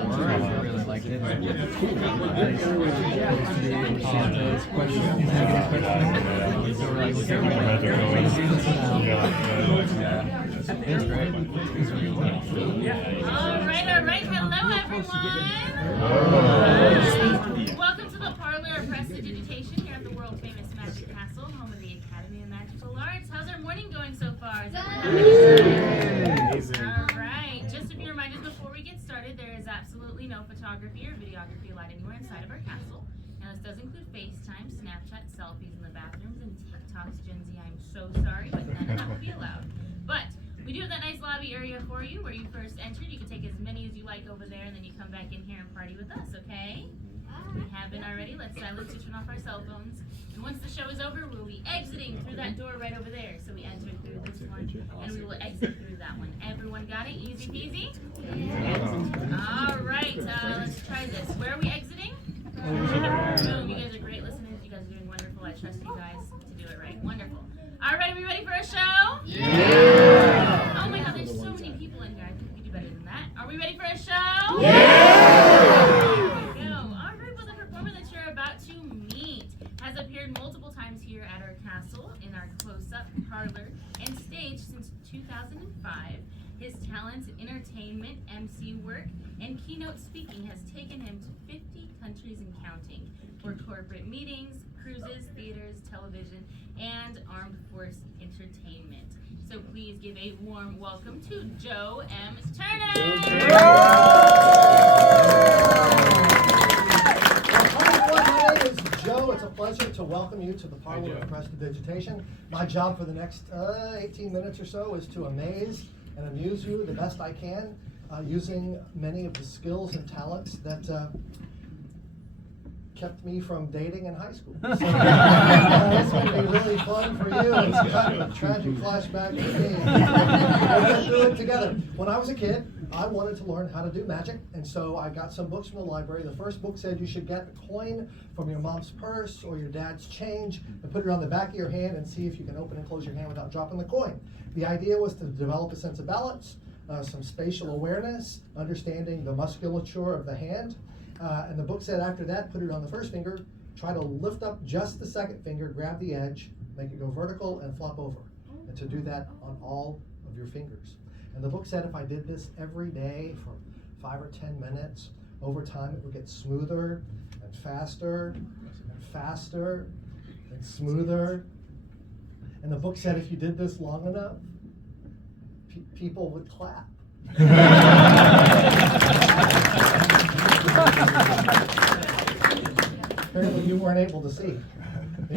before. I really liked it. It's cool. It's supposed to be Santa's questions, negative questions. So we're like, okay, it's great. It's really fun. All right. Hello, everyone. Welcome to the Parlor of Prestidigitation here at the world famous Magic Castle, home of the Academy of Magical Arts. How's our morning going so far? Is all right. Just a few reminders before we get started. There is absolutely no photography or videography allowed anywhere inside of our castle. Now, this does include FaceTime, Snapchat, selfies in the bathrooms, and TikToks. Gen Z, I'm so sorry, but none of that will be allowed. But we do have that nice lobby area for you where you first entered. You can take as many as you like over there, and then you come back in here and party with us, okay? If we haven't already, let's silence to turn off our cell phones. And once the show is over, we'll be exiting through that door right over there. So we entered through this one, and we will exit through that one. Everyone got it? Easy peasy? All right, let's try this. Where are we exiting? Boom. You guys are great listeners. You guys are doing wonderful. I trust you guys to do it right. Wonderful. All right, are we ready for a show? Yeah! Oh my God, there's so many people in here. I think we can do better than that. Are we ready for a show? Yeah! There we go. All right, well, the performer that you're about to meet has appeared multiple times here at our castle in our close-up, parlor, and stage since 2005. His talents in entertainment, MC work, and keynote speaking has taken him to 50 countries and counting for corporate meetings, cruises, theaters, television, and armed force entertainment. So please give a warm welcome to Joe M. Turner. My name is Joe. It's a pleasure to welcome you to the Parlor of Prestidigitation. My job for the next 18 minutes or so is to amaze and amuse you the best I can using many of the skills and talents that kept me from dating in high school. So, this might be really fun for you. It's kind of a tragic flashback for me. We'll get through it together. When I was a kid, I wanted to learn how to do magic, and so I got some books from the library. The first book said you should get a coin from your mom's purse or your dad's change and put it on the back of your hand and see if you can open and close your hand without dropping the coin. The idea was to develop a sense of balance, some spatial awareness, understanding the musculature of the hand. And the book said after that, put it on the first finger, try to lift up just the second finger, grab the edge, make it go vertical, and flop over. And to do that on all of your fingers. And the book said if I did this every day for 5 or 10 minutes, over time it would get smoother and faster and faster and smoother. And the book said if you did this long enough, people would clap. Apparently you weren't able to see. No,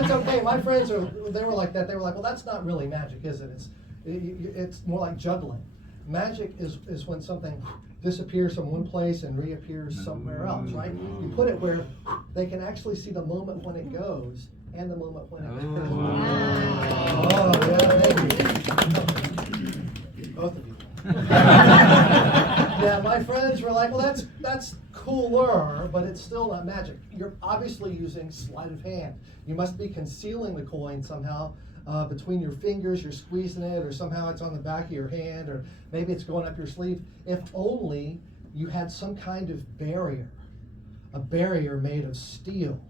it's okay. My friends they were like that. They were like, well, that's not really magic, is it? It's more like juggling. Magic is when something disappears from one place and reappears somewhere else, right? You put it where they can actually see the moment when it goes and the moment when it occurs. Oh, yeah, thank you. Both of you. Yeah, my friends were like, well, that's cooler, but it's still not magic. You're obviously using sleight of hand. You must be concealing the coin somehow between your fingers. You're squeezing it, or somehow it's on the back of your hand, or maybe it's going up your sleeve. If only you had some kind of barrier, a barrier made of steel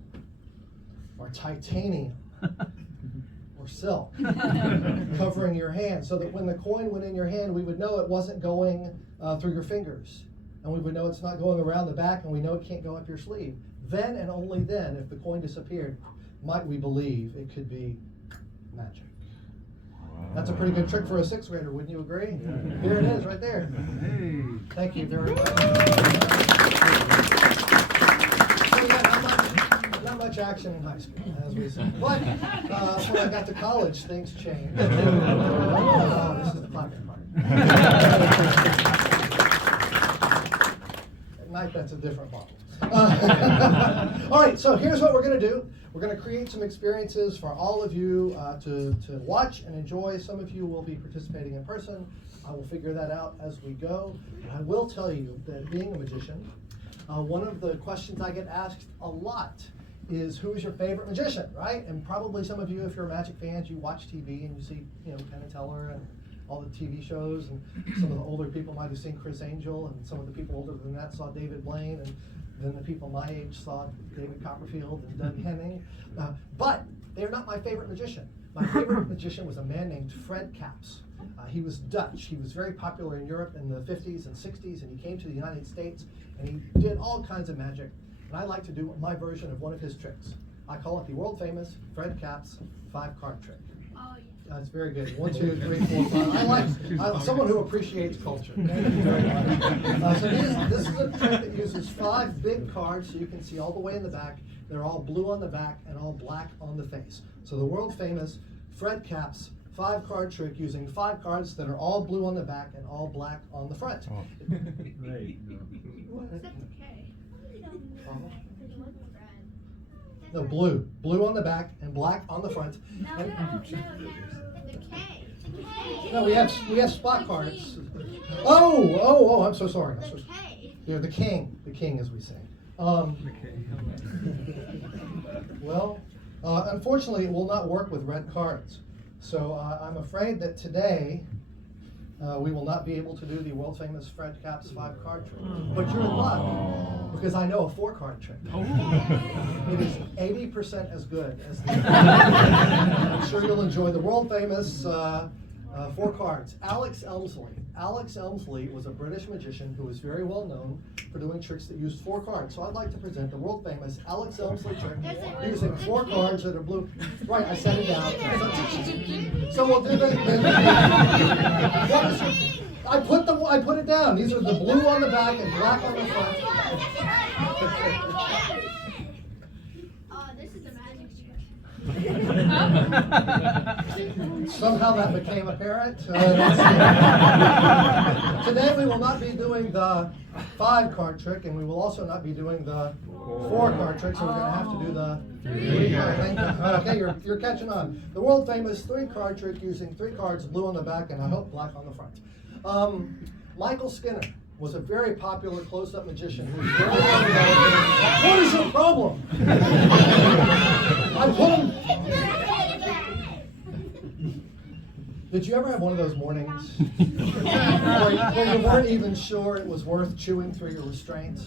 or titanium or silk covering your hand, so that when the coin went in your hand, we would know it wasn't going through your fingers, and we would know it's not going around the back, and we know it can't go up your sleeve. Then and only then, if the coin disappeared, might we believe it could be magic. That's a pretty good trick for a 6th grader, wouldn't you agree? Yeah. Here it is, right there. Hey. Thank you very much. So yeah, not much action in high school, as we said. But when I got to college, things changed. Oh, this is the clapping part. At night, that's a different bottle. All right, so here's what we're going to do. We're going to create some experiences for all of you to watch and enjoy. Some of you will be participating in person. I will figure that out as we go. I will tell you that being a magician, one of the questions I get asked a lot is, who is your favorite magician, right? And probably some of you, if you're Magic fans, you watch TV and you see, Penn and Teller and all the TV shows, and some of the older people might have seen Chris Angel, and some of the people older than that saw David Blaine, and then the people my age saw David Copperfield and Doug Henning. But they're not my favorite magician. My favorite magician was a man named Fred Kaps. He was Dutch. He was very popular in Europe in the 50s and 60s, and he came to the United States, and he did all kinds of magic. And I like to do my version of one of his tricks. I call it the world famous Fred Kaps 5-card trick. Oh, That's very good. 1, 2, 3, 4, 5. I like someone who appreciates culture. Thank you very much. So this is a trick that uses 5 big cards, so you can see all the way in the back. They're all blue on the back and all black on the face. So the world famous Fred Kaps 5-card trick using 5 cards that are all blue on the back and all black on the front. Oh. Except okay. No, blue. Blue on the back and black on the front. No, the K. No, we have spot cards. Oh, I'm so sorry. I'm so The sorry. K. They're the king as we say. Well, unfortunately, it will not work with red cards. So I'm afraid that today we will not be able to do the world famous Fred Kaps 5-card trick. But you're in luck, because I know a 4-card trick. It is 80% as good as the I'm sure you'll enjoy the world famous 4 cards. Alex Elmsley. Alex Elmsley was a British magician who was very well known for doing tricks that used 4 cards. So I'd like to present the world famous Alex Elmsley trick using 4 cards that are blue. Right, I set it down. So we'll do I put it down. These are the blue on the back and black on the front. This is a magic trick. Somehow that became apparent. Today we will not be doing the 5-card trick, and we will also not be doing the 4-card trick, so we're going to have to do the 3-card. Okay, you're catching on. The world famous 3-card trick using 3 cards, blue on the back and I hope black on the front. Michael Skinner was a very popular close-up magician who was very well known. What is your problem? I put him. Did you ever have one of those mornings where you weren't even sure it was worth chewing through your restraints?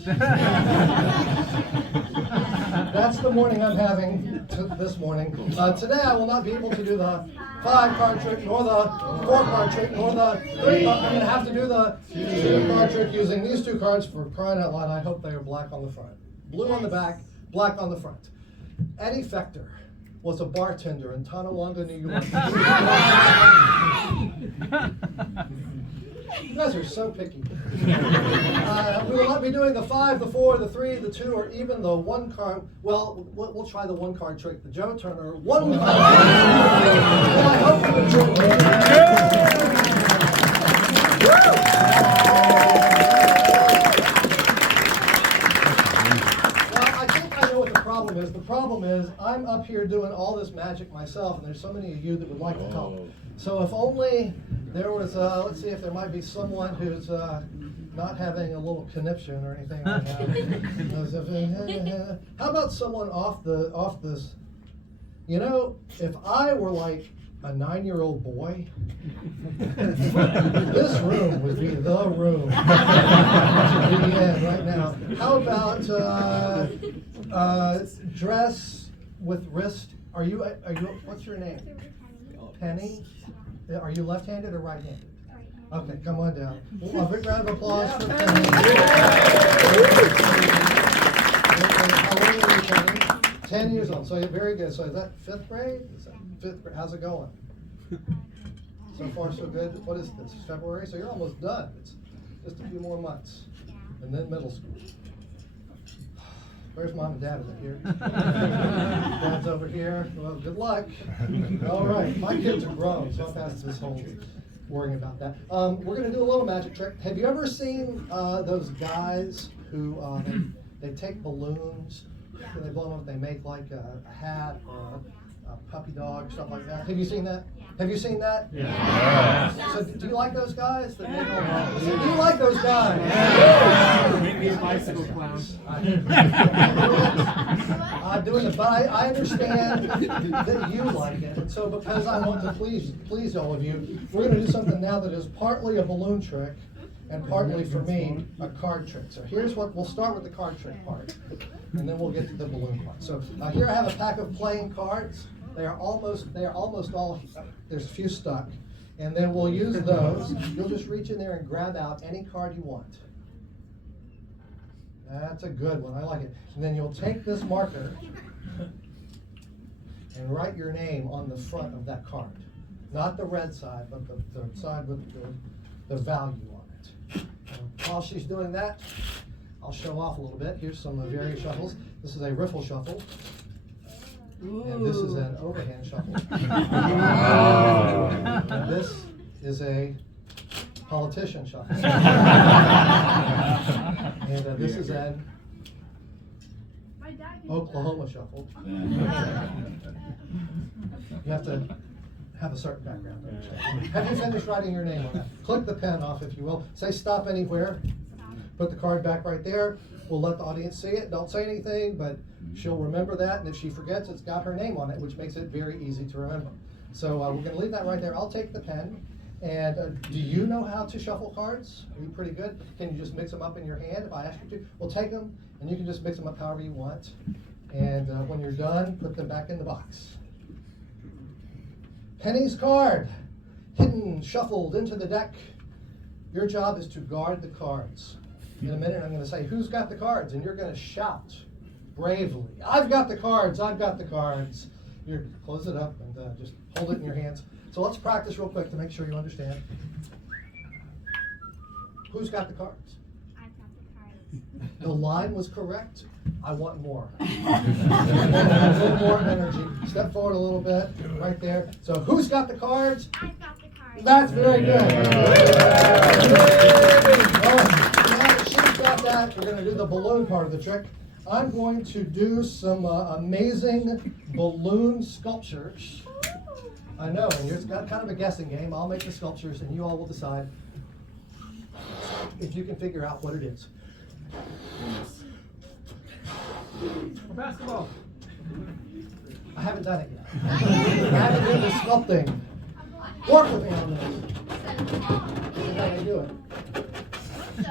That's the morning I'm having this morning. Today I will not be able to do the 5-card trick, nor the 4-card trick, nor the 3-card. I'm going to have to do the 2-card trick using these 2 cards. For crying out loud, I hope they are black on the front. Blue on the back, black on the front. Eddie Fechter was a bartender in Tonawanda, New York. You guys are so picky. We will not be doing the 5, the 4, the 3, the 2, or even the 1-card. Well, we'll try the 1-card trick, the Joe Turner 1-card. Well, I hope you enjoy The problem is I'm up here doing all this magic myself, and there's so many of you that would like to help. So if only there was, let's see if there might be someone who's not having a little conniption or anything like that. How about someone off this? You know, if I were like a 9-year-old boy, this room would be the room to be in right now. How about dress with wrist? Are you? What's your name? Penny. Are you left-handed or right-handed? Okay, come on down. A big round of applause for Penny. How old are you, Penny? 10 years old. So you're very good. So is that 5th grade? Fifth grade. How's it going? So far, so good. What is this? February? So you're almost done. It's just a few more months, and then middle school. Where's Mom and Dad? Is it here? Dad's over here. Well, good luck. All right. My kids are grown, so I'll pass this whole worrying about that. We're going to do a little magic trick. Have you ever seen those guys who they take balloons, and they blow them up, they make like a hat or a puppy dog, stuff like that? Have you seen that? Have you seen that? Yeah. So do you like those guys? That make all do you like those guys? be a bicycle clown. I'm doing it, but I understand that you like it, and so because I want to please all of you, we're gonna do something now that is partly a balloon trick and partly for me a card trick. So here's what we'll start with the card trick part, and then we'll get to the balloon part. So here I have a pack of playing cards. They are almost all. There's a few stuck, and then we'll use those. You'll just reach in there and grab out any card you want. That's a good one. I like it. And then you'll take this marker and write your name on the front of that card. Not the red side, but the side with the value on it. And while she's doing that, I'll show off a little bit. Here's some various shuffles. This is a riffle shuffle. And this is an overhand shuffle. And this is a politician shuffle. And this is an Oklahoma shuffle. You have to have a certain background to understand. Have you finished writing your name on that? Click the pen off, if you will. Say stop anywhere. Put the card back right there. We'll let the audience see it. Don't say anything, but she'll remember that. And if she forgets, it's got her name on it, which makes it very easy to remember. So we're going to leave that right there. I'll take the pen. And do you know how to shuffle cards? Are you pretty good? Can you just mix them up in your hand if I ask you to? We'll take them, and you can just mix them up however you want. And when you're done, put them back in the box. Penny's card, hidden, shuffled into the deck. Your job is to guard the cards. In a minute, I'm going to say, who's got the cards? And you're going to shout bravely, I've got the cards, I've got the cards. You close it up and just hold it in your hands. So let's practice real quick to make sure you understand. Who's got the cards? I've got the cards. The line was correct. I want more. A little more energy. Step forward a little bit, right there. So who's got the cards? I've got the cards. That's very good. All right, now that she's got that, we're going to do the balloon part of the trick. I'm going to do some amazing balloon sculptures. I know, and it's got kind of a guessing game. I'll make the sculptures, and you all will decide if you can figure out what it is. Basketball. I haven't done it yet. I haven't done the sculpting. Work with me on this. See how they do it.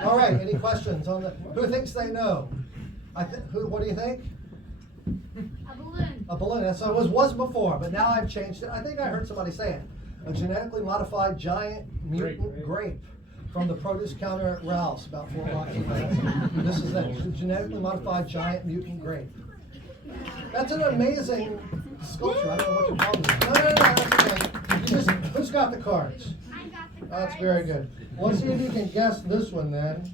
All right, any questions on the, who thinks they know? What do you think? A balloon. A balloon. That's what it was before, but now I've changed it. I think I heard somebody say it. A genetically modified giant mutant grape from the produce counter at Ralph's, about 4 blocks away. This is a genetically modified giant mutant grape. That's an amazing sculpture. I don't know what you call it. No, that's okay. You just, who's got the cards? I got the cards. That's very good. Well, let's see if you can guess this one then.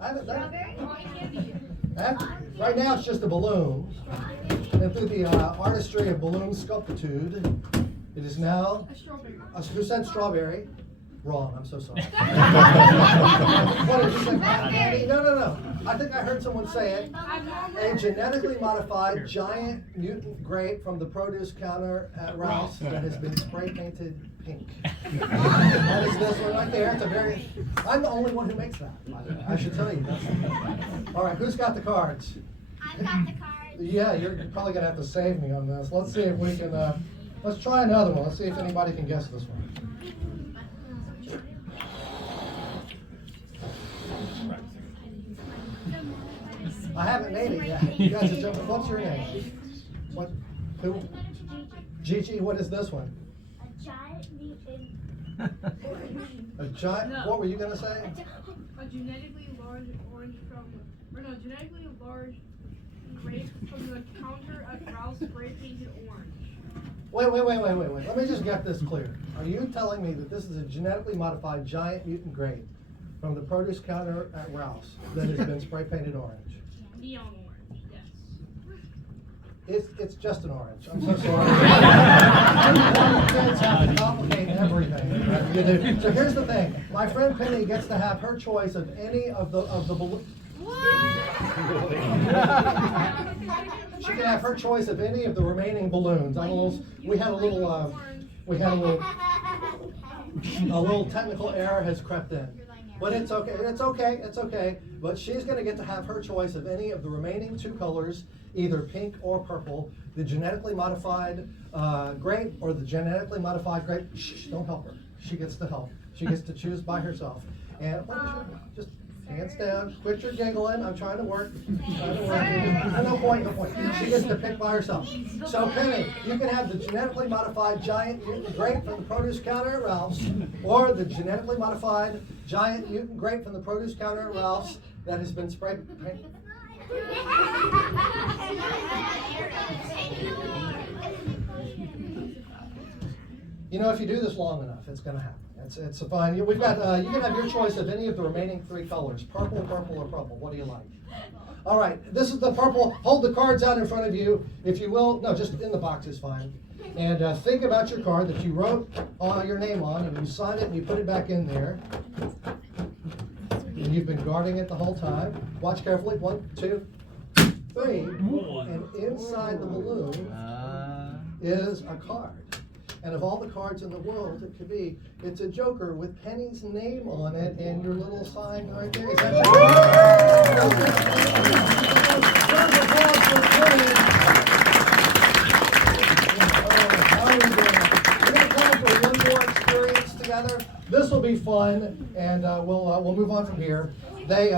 I haven't done it. Right now it's just a balloon. And through the artistry of balloon sculptitude, it is now. A strawberry. Who said strawberry? Wrong, I'm so sorry. What did you say? No. I think I heard someone say it. A genetically modified giant mutant grape from the produce counter at Ralph's that has been spray painted pink. That is this one right there. It's a very. I'm the only one who makes that. I should tell you. All right, who's got the cards? I've got the cards. Yeah, you're probably gonna have to save me on this. Let's see if we can. Let's try another one. Let's see if anybody can guess this one. I haven't made it yet. You guys are jumping. What's your name? What? Who? Gigi. What is this one? A giant mutant. A giant. No. What were you gonna say? A genetically large orange genetically large grape from the counter at Ralph's spray painted orange. Wait. Let me just get this clear. Are you telling me that this is a genetically modified giant mutant grape from the produce counter at Ralph's that has been spray painted orange? Neon orange, yes. It's just an orange. I'm so sorry. Kids have to complicate everything. Right? You do. So here's the thing. My friend Penny gets to have her choice of any of the balloons. She can have her choice of any of the remaining balloons. We had a little A little technical error has crept in. But it's okay. But she's going to get to have her choice of any of the remaining 2 colors, either pink or purple, the genetically modified grape or the genetically modified grape. Shh, don't help her. She gets to help. She gets to choose by herself. And what is your, just hands down, quit your giggling. I'm trying to work. No point. She gets to pick by herself. So Penny, you can have the genetically modified giant mutant grape from the produce counter at Ralph's, or the genetically modified giant mutant grape from the produce counter at Ralph's that has been sprayed paint. You know, if you do this long enough, it's going to happen. It's a fun. We've got. You can have your choice of any of the remaining 3 colors: purple, purple, or purple. What do you like? All right. This is the purple. Hold the cards out in front of you, if you will. No, just in the box is fine. And think about your card that you wrote your name on, and you signed it, and you put it back in there. And you've been guarding it the whole time. Watch carefully. 1, 2, 3. And inside the balloon is a card. And of all the cards in the world, it's a joker with Penny's name on it and your little sign right there. Is that We're going to one more experience together. This will be fun, and we'll move on from here. They,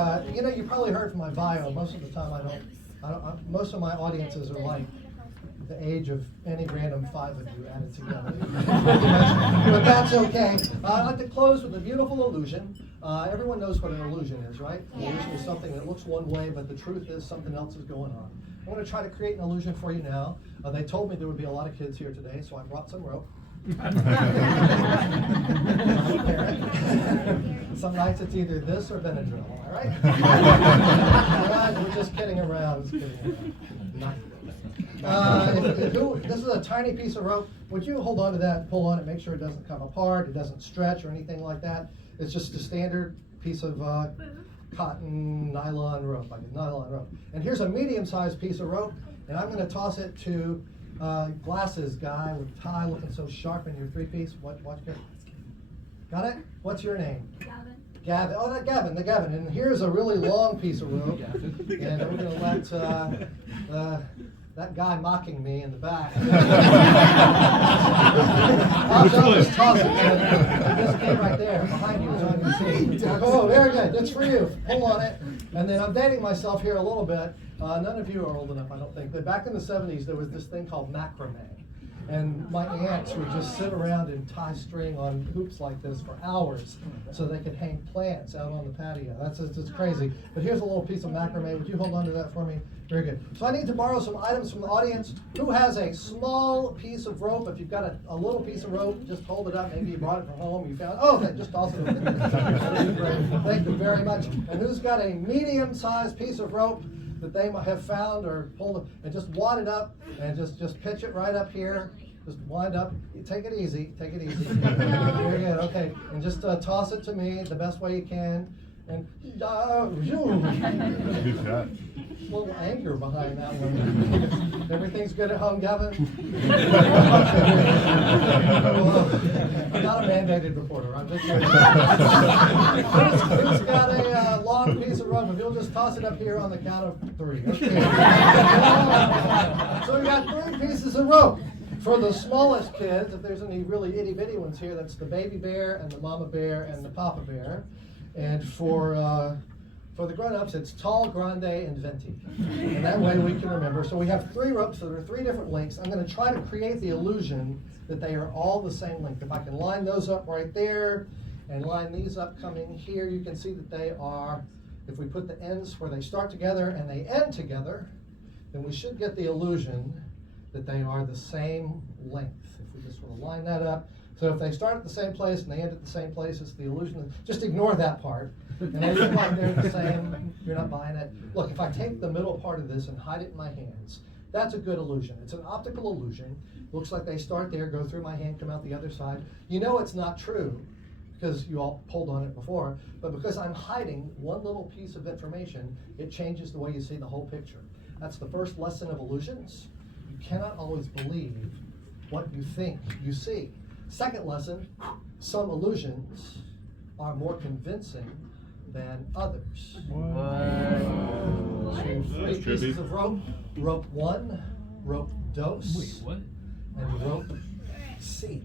you probably heard from my bio. Most of the time, I don't. Most of my audiences are like the age of any random 5 of you added together. But that's okay. I'd like to close with a beautiful illusion. Everyone knows what an illusion is, right? An illusion is something that looks one way, but the truth is something else is going on. I'm going to try to create an illusion for you now. They told me there would be a lot of kids here today, so I brought some rope. Some nights it's either this or Benadryl, all right? We're just kidding around. This is a tiny piece of rope. Would you hold on to that, pull on it, make sure it doesn't come apart, it doesn't stretch or anything like that? It's just a standard piece of cotton nylon rope, like a nylon rope. And here's a medium-sized piece of rope, and I'm going to toss it to glasses guy with tie looking so sharp in your 3-piece. Watch it. Got it? What's your name? Gavin. Oh, the Gavin. And here's a really long piece of rope. And we're going to let that guy mocking me in the back. I'll just toss it. This kid right there behind you is on your seat. Oh, very good. That's for you. Hold on it. And then I'm dating myself here a little bit. None of you are old enough, I don't think. But back in the 70s, there was this thing called macrame. And my aunts would just sit around and tie string on hoops like this for hours so they could hang plants out on the patio. That's crazy. But here's a little piece of macrame. Would you hold on to that for me? Very good. So I need to borrow some items from the audience. Who has a small piece of rope? If you've got a little piece of rope, just hold it up. Maybe you brought it from home. You found it. Oh, okay, just toss it over. Thank you very much. And who's got a medium-sized piece of rope that they might have found or pulled, and just wad it up and just pitch it right up here. Just wind up. Take it easy. Very good. Okay. And just toss it to me the best way you can. And Good shot. a little anger behind that one. Everything's good at home, Gavin? I'm not a mandated reporter. I'm just here. Who's got a long piece of rope? If you'll just toss it up here on the count of 3. Okay. So we got 3 pieces of rope. For the smallest kids, if there's any really itty-bitty ones here, that's the baby bear and the mama bear and the papa bear. And for the grown-ups, it's tall, grande, and venti. And that way we can remember. So we have 3 ropes that are 3 different lengths. I'm going to try to create the illusion that they are all the same length. If I can line those up right there and line these up coming here, you can see that they are, if we put the ends where they start together and they end together, then we should get the illusion that they are the same length. If we just sort of line that up. So if they start at the same place and they end at the same place, it's the illusion. Just ignore that part. And they look like they're the same. You're not buying it. Look, if I take the middle part of this and hide it in my hands, that's a good illusion. It's an optical illusion. Looks like they start there, go through my hand, come out the other side. You know it's not true because you all pulled on it before, but because I'm hiding one little piece of information, it changes the way you see the whole picture. That's the first lesson of illusions. You cannot always believe what you think you see. Second lesson, some illusions are more convincing than others. Three pieces of rope. Rope 1, rope dos, Wait, what? and rope C.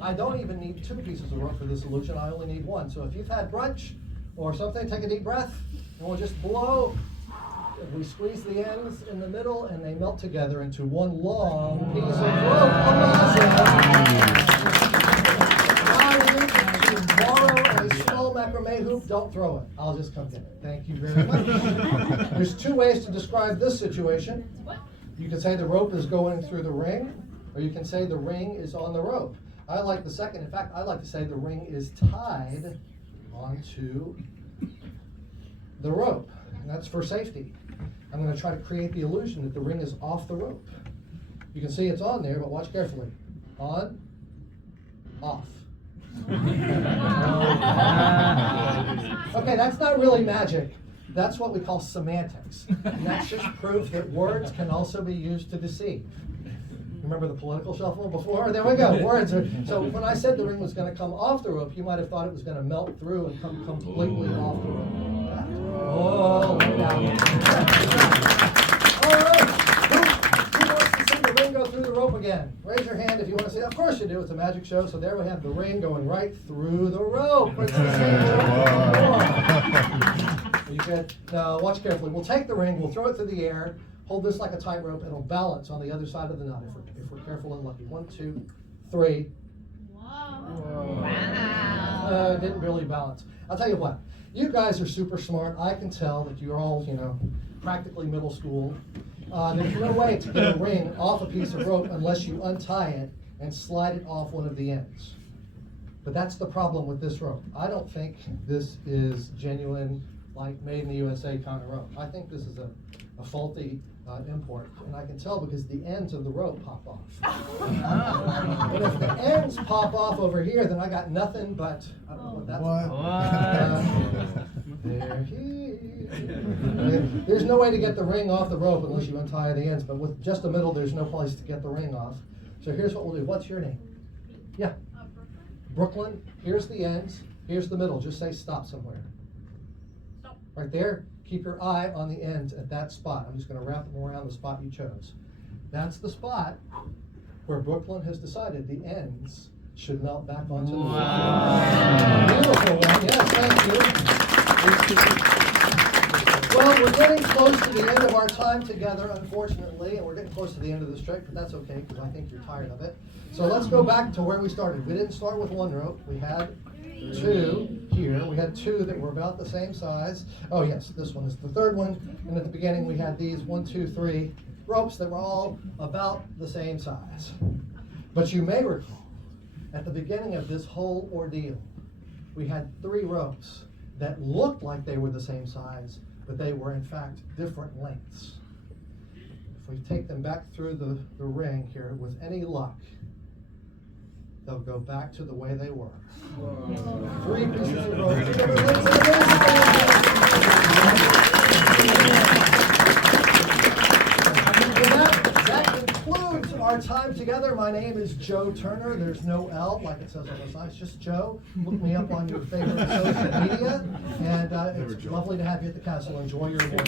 I don't even need two pieces of rope for this illusion. I only need one. So if you've had brunch or something, take a deep breath, and we'll just blow. We squeeze the ends in the middle, and they melt together into one long piece of rope. Now we need to borrow a small macrame hoop. Don't throw it. I'll just come get it. Thank you very much. There's two ways to describe this situation. You can say the rope is going through the ring, or you can say the ring is on the rope. I like the second. In fact, I like to say the ring is tied onto the rope, and that's for safety. I'm going to try to create the illusion that the ring is off the rope. You can see it's on there, but watch carefully. On, off. Okay, that's not really magic. That's what we call semantics. And that's just proof that words can also be used to deceive. Remember the political shuffle before? There we go. Words are. So when I said the ring was going to come off the rope, you might have thought it was going to melt through and come completely off the rope. Oh, look out. All right. Who wants to see the ring go through the rope again? Raise your hand if you want to see it. Of course you do. It's a magic show. So there we have the ring going right through the rope. It's the same rope. You good? Now watch carefully. We'll take the ring. We'll throw it through the air. Hold this like a tightrope, and it'll balance on the other side of the knot if we're careful and lucky. 1, 2, 3. Wow. Didn't really balance. I'll tell you what. You guys are super smart. I can tell that you're all, practically middle school. There's no way to get a ring off a piece of rope unless you untie it and slide it off one of the ends. But that's the problem with this rope. I don't think this is genuine, like made in the USA kind of rope. I think this is a faulty import, and I can tell because the ends of the rope pop off. And if the ends pop off over here, then I got nothing but, I don't know what that's there he is. There's no way to get the ring off the rope unless you untie the ends, but with just the middle, there's no place to get the ring off. So here's what we'll do. What's your name? Yeah. Brooklyn. Here's the ends. Here's the middle. Just say stop somewhere. Stop. Right there. Keep your eye on the ends at that spot. I'm just going to wrap them around the spot you chose. That's the spot where Brooklyn has decided the ends should melt back onto the rope. Beautiful one. Yes, thank you. Well, we're getting close to the end of our time together, unfortunately, and we're getting close to the end of this trick, but that's okay because I think you're tired of it. So let's go back to where we started. We didn't start with one rope. We had two here. We had two that were about the same size. Oh yes, this one is the third one. And at the beginning we had these 1, 2, 3 ropes that were all about the same size. But you may recall, at the beginning of this whole ordeal, we had 3 ropes that looked like they were the same size, but they were in fact different lengths. If we take them back through the ring here with any luck, they'll go back to the way they were. 3 pieces of rope. That concludes our time together. My name is Joe Turner. There's no L like it says on the side. It's just Joe. Look me up on your favorite social media. And it's lovely to have you at the castle. Enjoy your morning.